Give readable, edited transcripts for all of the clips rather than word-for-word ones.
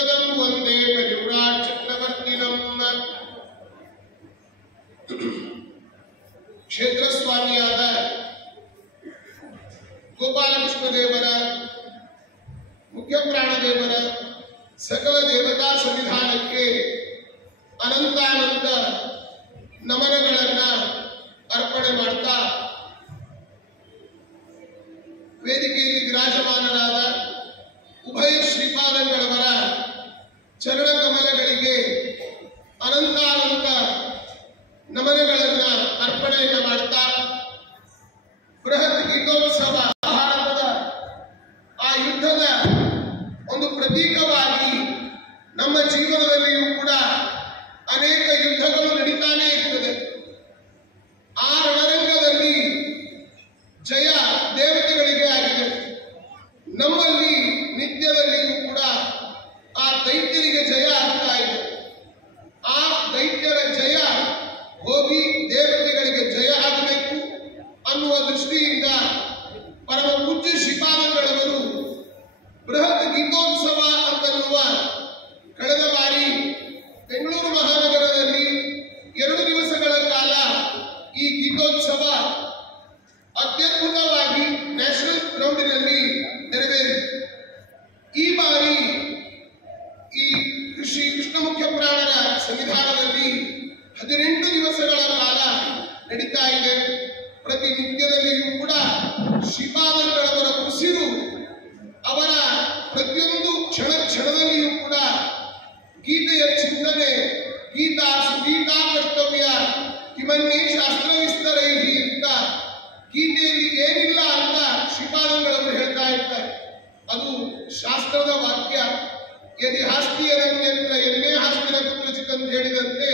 ಜಯಪ್ರದಂ ವಂದೇ ಪರಿವ್ರಾಟ್ ಚಕ್ರವರ್ತಿನಂ. ಕ್ಷೇತ್ರ ಸ್ವಾಮಿಯಾದ ಗೋಪಾಲಕೃಷ್ಣ ದೇವರ, ಮುಖ್ಯ ಪ್ರಾಣದೇವರ ಸಕಲ ದೇವತಾ ಸಂವಿಧಾನಕ್ಕೆ ಅನಂತಾನಂತ ನಮನಗಳನ್ನ ಅರ್ಪಣೆ ಮಾಡ್ತಾ, ವೇದಿಕೆಯಲ್ಲಿ ವಿರಾಜಮಾನರಾದ ಉಭಯ ಶ್ರೀಪಾದಂಗಳವರ ಚರಣ ಕಮಲಗಳಿಗೆ ಅನಂತಾನಂತ ನಮನಗಳನ್ನ ಅರ್ಪಣೆಯನ್ನ ಮಾಡ್ತಾ, ಬೃಹತ್ ಗೀತೋತ್ಸವ ಭಾರತದ ಆ ಯುದ್ಧದ ಒಂದು ಪ್ರತೀಕವಾಗಿ ನಮ್ಮ ಜೀವನದಲ್ಲಿಯೂ ಕೂಡ ಅನೇಕ ಯುದ್ಧಗಳು ನಡೀತಾನೆ ಇರ್ತದೆ. ಆ ರಣರಂಗದಲ್ಲಿ ಜಯ ದೇವತೆಗಳಿಗೆ ಆಗಿದೆ. ನಮ್ಮಲ್ಲಿ ನಿತ್ಯದಲ್ಲಿಯೂ ಕೂಡ ಆ ದೈತ್ಯರಿಗೆ ಜಯ ಆಗ್ತಾ ಇದೆ. ಆ ದೈತ್ಯರ ಜಯ ಹೋಗಿ ದೇವತೆಗಳಿಗೆ ಜಯ ಆಗಬೇಕು ಅನ್ನುವ ದೃಷ್ಟಿಯಿಂದ ಪರಮ ಪೂಜ್ಯ ಶ್ರೀಪಾದಂಗಳವರು ಬೃಹತ್ ಗೀತೋತ್ಸವ ಅಂತನ್ನುವ ಕಳೆದ ಬಾರಿ ಬೆಂಗಳೂರು ಮಹಾನಗರದಲ್ಲಿ 2 ದಿವಸಗಳ ಕಾಲ ಈ ಗೀತೋತ್ಸವ ಅತ್ಯದ್ಭುತವಾಗಿ ನ್ಯಾಷನಲ್ ಗ್ರೌಂಡಿನಲ್ಲಿ ನೆರವೇರಿತು. ಈ ಬಾರಿ ಈ ಶ್ರೀ ಕೃಷ್ಣ ಮುಖ್ಯ ಪ್ರಾಣರ ಸಂವಿಧಾನದಲ್ಲಿ 18 ದಿವಸಗಳ ಕಾಲ ನಡೀತಾ ಇದೆ. ಪ್ರತಿನಿತ್ಯದಲ್ಲಿಯೂ ಕೂಡ ಶ್ರೀಪಾದಂಗಳವರ ಉಸಿರು, ಅವರ ಪ್ರತಿಯೊಂದು ಕ್ಷಣದಲ್ಲಿಯೂ ಕೂಡ ಗೀತೆಯ ಚಿಂತನೆ, ಗೀತಾ ಸುಗೀತಾ ಕರ್ತವ್ಯ ಕಿಮನ್ನೇ ಶಾಸ್ತ್ರ ವಿಸ್ತರೈಹಿ ಅಂತ ಗೀತೆಯಲ್ಲಿ ಏನಿಲ್ಲ ಅಂತ ಶ್ರೀಪಾದಂಗಳವರು ಹೇಳ್ತಾ ಇರ್ತಾರೆ. ಅದು ಶಾಸ್ತ್ರದ ವಾಕ್ಯ. ಯದಿ ಹಾಸ್ತಿಯನ್ಯಂತ್ರ ಎನ್ನೇ ಹಾಸ್ತಿನ ಕುತ್ರಚಿತ್ ಅಂತ ಹೇಳಿದಂತೆ,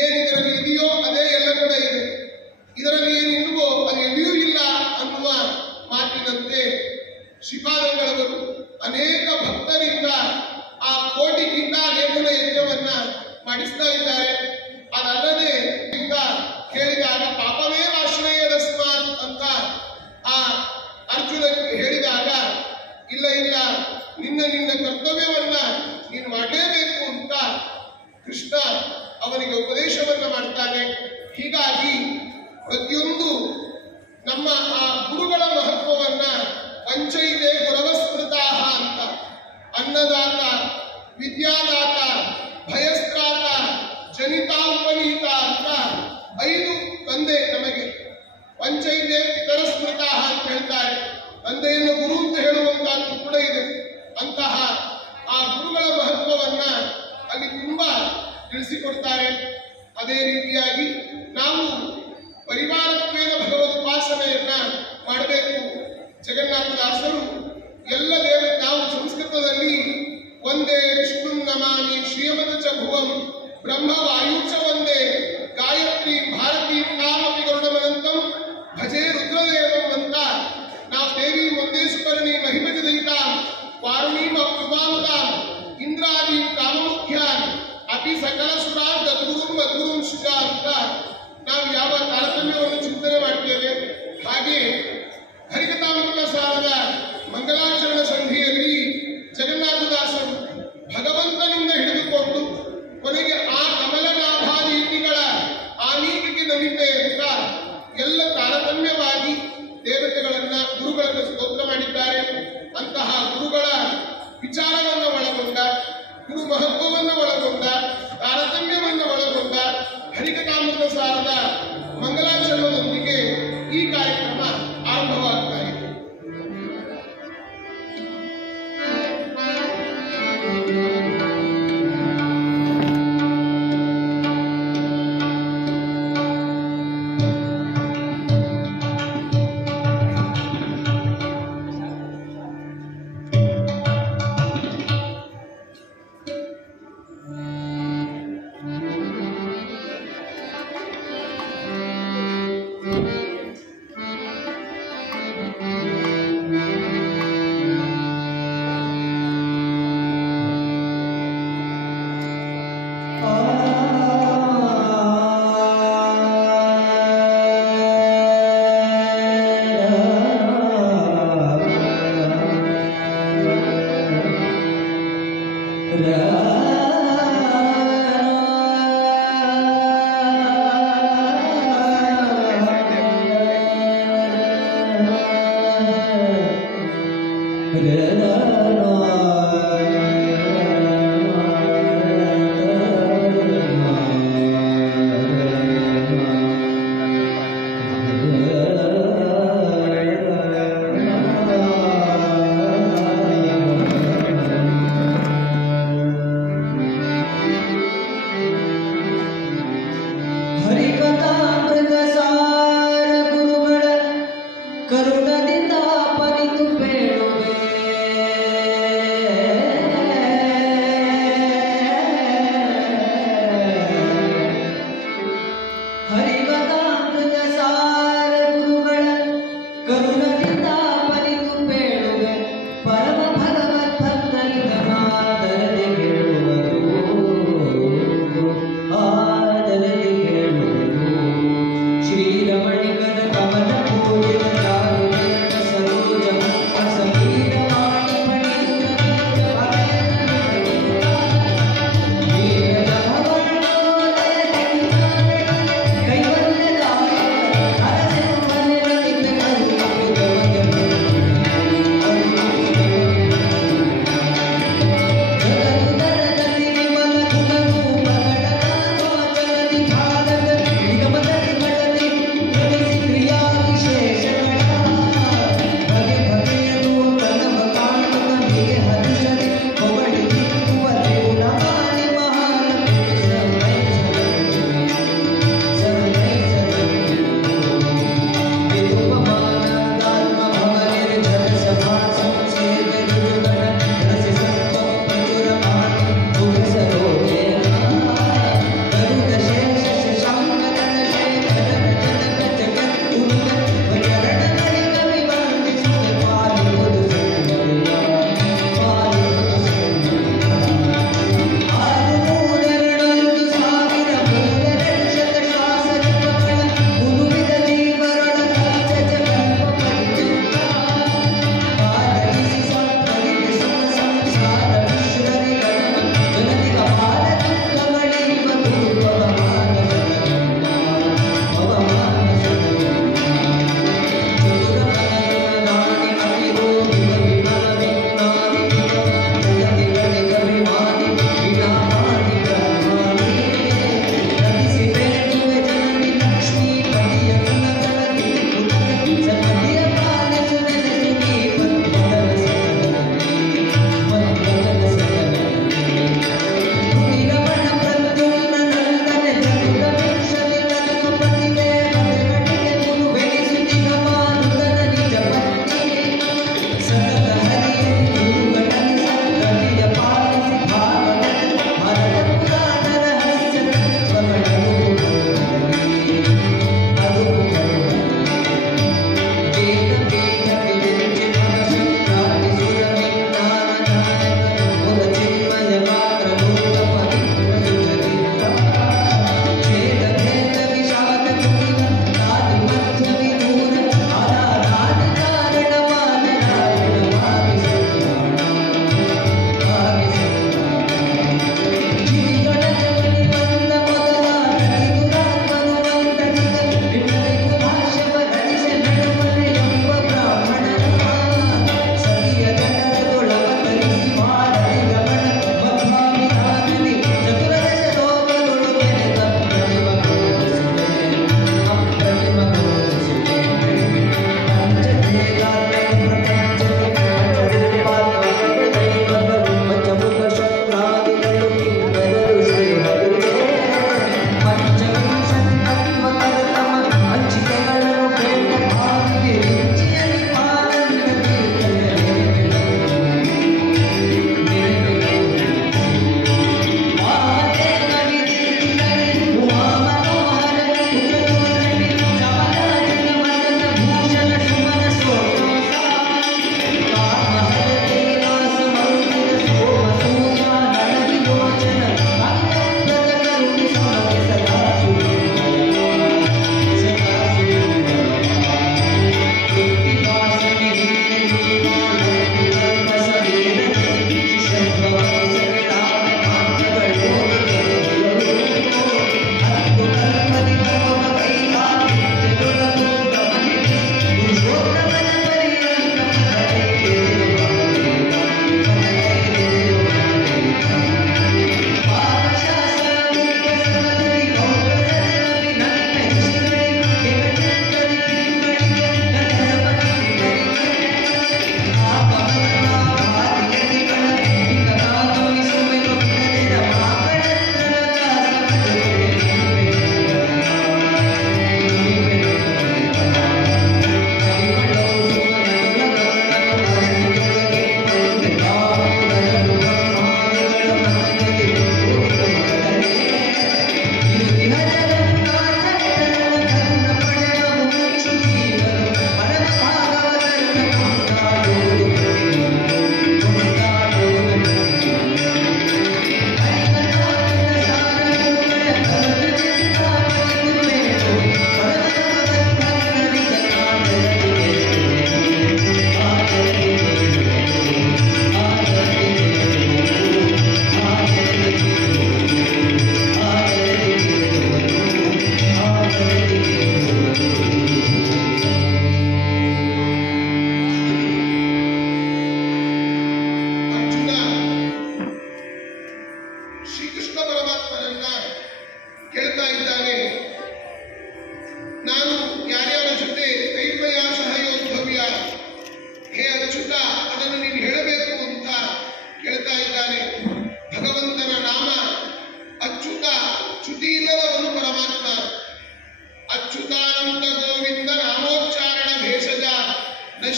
ಏನಿದರಲ್ಲಿ ಇದೆಯೋ ಅದೇ ಎಲ್ಲ ಕಡೆ ಇದೆ, ಇದರಲ್ಲಿ ಏನಿಲ್ವೋ ಅದು ಎಲ್ಲಿಯೂ ಇಲ್ಲ ಅನ್ನುವ ಮಾತಿನಂತೆ ಶ್ರೀಪಾದಂಗಳವರು ಅನೇಕ ಭಕ್ತರಿಂದ ಆ ಕೋಟಿ ಗೀತಾ ಲೇಖನ ಯಜ್ಞವನ್ನ ಮಾಡಿಸ್ತಾ ಇದ್ದಾರೆ. ಅದಲ್ಲದೆ ಕೇಳಿದಾಗ ಪಾಪವೇ ಆಶ್ರಯದಸ್ಮಾತ್ ಅಂತ ಆ ಅರ್ಜುನಕ್ಕೆ ಹೇಳಿದಾಗ, ಇಲ್ಲ ಇಲ್ಲ, ನಿನ್ನ ಕರ್ತವ್ಯವನ್ನ ನೀನು ಮಾಡಲೇಬೇಕು ಅಂತ ಕೃಷ್ಣ ಅವನಿಗೆ ಉಪದೇಶವನ್ನ ಮಾಡ್ತಾನೆ. ಹೀಗಾಗಿ ಪ್ರತಿಯೊಂದು ನಮ್ಮ ಆ ಗುರುಗಳ ಮಹತ್ವವನ್ನ ಪಂಚೈದೆ ಗುರವಸ್ಮೃತಾಹ ಅಂತ, ಅನ್ನದಾತ, ವಿದ್ಯಾದಾತ, ಭಯಸ್ತ್ರಾತ, ಜನಿತಾಂಪನೀತ ಅಂತ 5 ತಂದೆ ನಮಗೆ. ಪಂಚೈದೆ ಪಿತರ ಸ್ಮೃತಾಹ ಅಂತ ಹೇಳ್ತಾರೆ. ತಂದೆಯನ್ನು ಗುರು ಅಂತ ಹೇಳುವಂತಹದ್ದು ಕೂಡ ಇದೆ. ಅಂತಹ ಆ ಗುರುಗಳ ಮಹತ್ವವನ್ನ ಅಲ್ಲಿ ತುಂಬಾ ತಿಳಿಸಿಕೊಡ್ತಾರೆ. ಅದೇ ರೀತಿಯಾಗಿ ನಾವು ಪರಿವಾರತ್ವೇನ ಭಗವದುಪಾಸನೆಯನ್ನ ಮಾಡಬೇಕು. ಜಗನ್ನಾಥದಾಸರು ಎಲ್ಲ ನಾವು ಸಂಸ್ಕೃತದಲ್ಲಿ ಒಂದೇ ವಿಷ್ಣು ನಮಾಮಿ ಶ್ರೀಯಮದ ಚ ಭುವಂ ಬ್ರಹ್ಮ ವಾಯು ಚ ಒಂದೇ ಗಾಯತ್ರಿ ಭಾರತೀ ಕಾಮಪಿ ಗರುಡಮನಂತಂ ಭಜೆ ರುದ್ರದೇವಂ ಅಂತ ನಾವು ದೇವಿ ಮಂದೇಶ್ವರಣಿ ಮಹಿಮಜ ದಯಿತಾಂ ವಾರ್ಣೀಂ ಅಪ್ಯುಮಾಮತಾಂ ಇಂದ್ರಾದಿ ಕಾಮಮುಖ್ಯಾನ್ ಅಪಿ ಸಕಲ ಸುರಾನ್ ತದ್ಗುರುಂ ಮದ್ಗುರುಂ ಶುಚ ಅಂತ ನಾವು ಯಾವ ತಾರತಮ್ಯವನ್ನು ಚಿಂತನೆ ಮಾಡ್ತೇವೆ. ಹಾಗೆ ಹರಿಕಥಾಮೃತ ಸಾರದ ಮಂಗಲಾಚರಣ ಸಂಧಿಯಲ್ಲಿ ಜಗನ್ನಾಥದಾಸರು ಭಗವಂತನಿಂದ ಹಿಡಿದುಕೊಂಡು ಕೊನೆಗೆ ಆ ಕಮಲನಾಭಾದೀತಿಗಳ ಆನೀತಿಗೆ ನಮಿತೆ ಅಂತ ಎಲ್ಲ ತಾರತಮ್ಯವಾಗಿ ದೇವತೆಗಳನ್ನ, ಗುರುಗಳನ್ನ ಸ್ತೋತ್ರ ಮಾಡಿದ್ದಾರೆ. ಅಂತಹ ಗುರುಗಳ ವಿಚಾರವನ್ನು ಒಳಗೊಂಡ, ಗುರು ಮಹತ್ವವನ್ನು ಒಳಗೊಂಡ, ತಾರತಮ್ಯವನ್ನು ಒಳಗೊಂಡ ಹರಿಕಥಾಮೃತ ಸಾರದ ಮಂಗಲಾಚರಣದೊಂದಿಗೆ ಈ ಕಾರ್ಯಕ್ರಮ ಆರಂಭವಾಗ್ತಾ ಇದೆ. ಶ್ರೀರಮಣಿಗರ ಕಮಲ ಪೂಜಿತ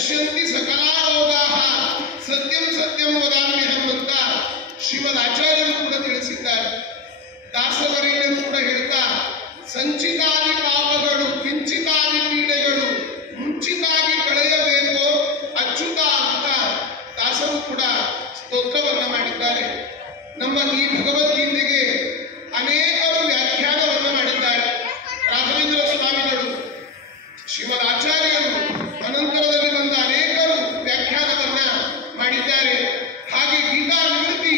ನಶ್ಯಂತಿ ಸಕಲಾ ರೋಗಾಃ ಸತ್ಯಂ ಸತ್ಯಂ ವದಾಮ್ಯಹಂ ಅಂತ ಶ್ರೀಮದ್ ಆಚಾರ್ಯರು ಕೂಡ ತಿಳಿಸಿದ್ದಾರೆ. ದಾಸವರೇಣ್ಯರು ಕೂಡ ಹೇಳ್ತಾ, ಸಂಚಿತಾದಿ ಪಾಪಗಳು ಕಿಂಚಿತಾದಿ ಪೀಡೆಗಳು ಮುಂಚಿತಾಗಿ ಕಳೆಯಬೇಕು ಅಚ್ಯುತ ಅಂತ ದಾಸರು ಕೂಡ ಸ್ತೋತ್ರವನ್ನ ಮಾಡಿದ್ದಾರೆ. ನಮ್ಮ ಈ ಭಗವದ್ಗೀತೆಗೆ ಅನೇಕರು ವ್ಯಾಖ್ಯಾನವನ್ನ ಮಾಡಿದ್ದಾರೆ. ರಾಘವೇಂದ್ರ ಸ್ವಾಮಿಗಳು, ಶ್ರೀಮದ್ ಆಚಾರ್ಯರು, ಅನಂತರದಲ್ಲಿ ಬಂದ ಅನೇಕರು ವ್ಯಾಖ್ಯಾನವನ್ನ ಮಾಡಿದ್ದಾರೆ. ಹಾಗೆ ಗೀತಾ ವಿವೃತಿ,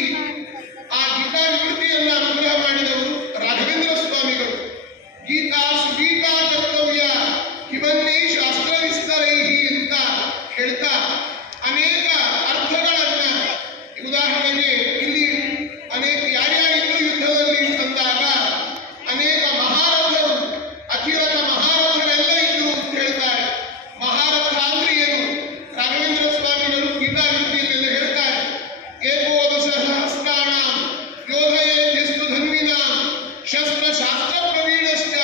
ಆ ಗೀತಾ ವಿವೃತಿಯನ್ನ ಅನುಗ್ರಹ ಮಾಡಿದವರು ರಾಘವೇಂದ್ರ ಸ್ವಾಮಿಗಳು. ಗೀತಾ ಸುಗೀತಾ ಕರ್ತವ್ಯ ಕಿವನ್ನೈ ಶಾಸ್ತ್ರ ವಿಸ್ತರೈಹಿ ಅಂತ ಹೇಳ್ತಾ ಅನೇಕ ಅರ್ಥಗಳನ್ನ, ಉದಾಹರಣೆಗೆ ಇಲ್ಲಿ ಅನೇಕ ಯಾರ್ಯಾರಿಗೂ ಯುದ್ಧದಲ್ಲಿ ತಂದಾಗ ಅನೇಕ ಮಹಾರಥರು, ಅಖಿರಥ ಮಹಾರಥರೆಲ್ಲ ಇದ್ರು ಅಂತ ಹೇಳ್ತಾರೆ. ಮಹಾರಥ ಅಂದ್ರೆ ಏನು? ರಾಘವೇಂದ್ರ ಸ್ವಾಮಿಗಳು ಗೀತಾ ವಿವೃತಿಯಲ್ಲಿ ಹೇಳ್ತಾರೆ, ಏಕೋದಶ ಸಹಸ್ರಾಣಾಂ ಯೋಧಯೇಸ್ತು ಧನ್ವಿನಾಂ ಶಸ್ತ್ರ ಶಾಸ್ತ್ರ ಪ್ರವೀಣಶ್ಚ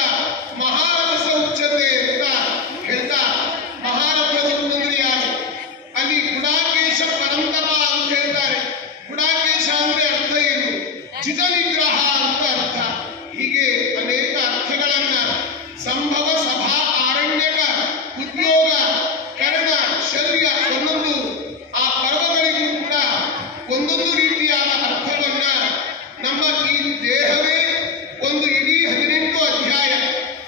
ಮಹಾರಥ ಉಚ್ಯತೆ ಅಂತ ಹೇಳ್ತಾ, ಮಹಾರಥರು ಅಂದ್ರೆ ಯಾರು? ಅಲ್ಲಿ ಗುಡಾಕೇಶ ಪರಂತಪ ಅಂತ ಹೇಳ್ತಾರೆ. ಗುಡಾಕೇಶ ಅಂದ್ರೆ ಅರ್ಥ ಏನು? ಜಿತ ನಿಗ್ರಹ ಅಂತ ಅರ್ಥ. ಹೀಗೆ ಅನೇಕ ಅರ್ಥಗಳನ್ನ ಸಂಭವ, ಸಭಾ, ಆರಣ್ಯಕ, ಉದ್ಯೋಗ, ಕರ್ಣ, ಶೌರ್ಯ, ಒಂದೊಂದು ಆ ಪರ್ವಗಳಿಗೂ ಕೂಡ ಒಂದೊಂದು ರೀತಿಯಾದ ಅರ್ಥವನ್ನ ನಮ್ಮ ಈ ದೇಹವೇ ಒಂದು ಇಡೀ 18 ಅಧ್ಯಾಯ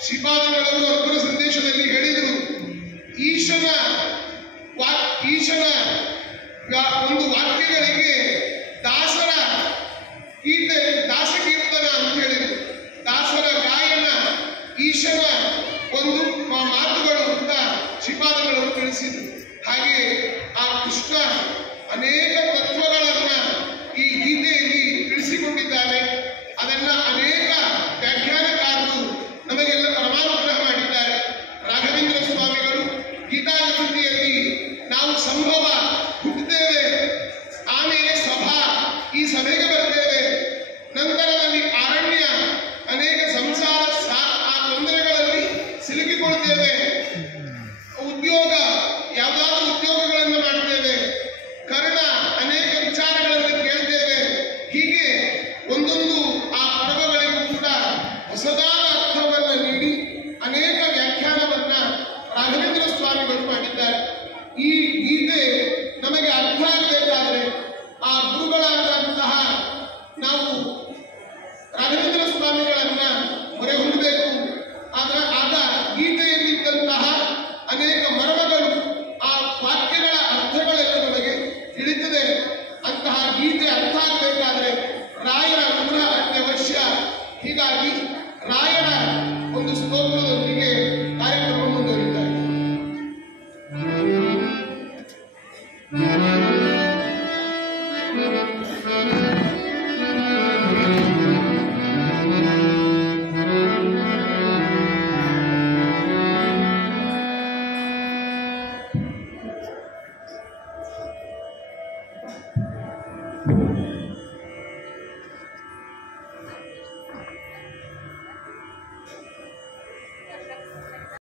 ಶ್ರೀಪಾದಂಗಳವರು ಅದ್ಭುತ ಸಂದೇಶದಲ್ಲಿ ಹೇಳಿದರು. ಈಶನ ಒಂದು ವಾಕ್ಯಗಳಿಗೆ ದಾಸರ ಗೀತೆ, ದಾಸಕೀರ್ತನ ಅಂತ ಹೇಳಿದರು. ದಾಸರ ಗಾಯನ ಈಶನ ಒಂದು ಮಾತುಗಳು ಅಂತ ಶ್ರೀಪಾದಂಗಳವರು ತಿಳಿಸಿದರು. ಹಾಗೆ ಆ ಕೃಷ್ಣ ಅನೇಕ ತತ್ವಗಳನ್ನ ಈ ಗೀತೆಯಲ್ಲಿ ತಿಳಿಸಿಕೊಂಡಿದ್ದಾನೆ. ಅದನ್ನ ಅನೇಕ ವ್ಯಾಖ್ಯಾನಕಾರರು ನಮಗೆಲ್ಲ ಪರಮಾನುಗ್ರಹ ಮಾಡಿದ್ದಾರೆ. ರಾಘವೇಂದ್ರ ಸ್ವಾಮಿಗಳು ಗೀತಾ ವಿವೃತಿಯಲ್ಲಿ ನಾವು ಸಂಭವ ಹುಟ್ಟುತ್ತೇವೆ, ಆಮೇಲೆ ಸಭಾ, ಈ ಸಭೆಗೆ ಬರ್ತೇವೆ, ನಂತರದಲ್ಲಿ ಆರಣ್ಯ, ಅನೇಕ ಸಂಸಾರ ಆ ತೊಂದರೆಗಳಲ್ಲಿ ಸಿಲುಕಿಕೊಳ್ತೇವೆ, ಉದ್ಯೋಗ, ಯಾವುದಾದ್ರೂ ಉದ್ಯೋಗಗಳನ್ನು ಮಾಡ್ತೇವೆ, ಕರ್ಣ, ಅನೇಕ ವಿಚಾರಗಳನ್ನು ಕೇಳ್ತೇವೆ. ಹೀಗೆ ಒಂದೊಂದು ಆ ಪರ್ವಗಳಿಗೂ ಕೂಡ ಹೊಸದಾದ ಅರ್ಥವನ್ನು ನೀಡಿ ಅನೇಕ ವ್ಯಾಖ್ಯಾನವನ್ನ ರಾಘವೇಂದ್ರ ಸ್ವಾಮಿಗಳು ಮಾಡಿದ್ದಾರೆ. ಈ ಗೀತೆ ನಮಗೆ ಅರ್ಥ ಆಗಬೇಕಾದ್ರೆ ಆ ಗುರುಗಳಾದಂತಹ ನಾವು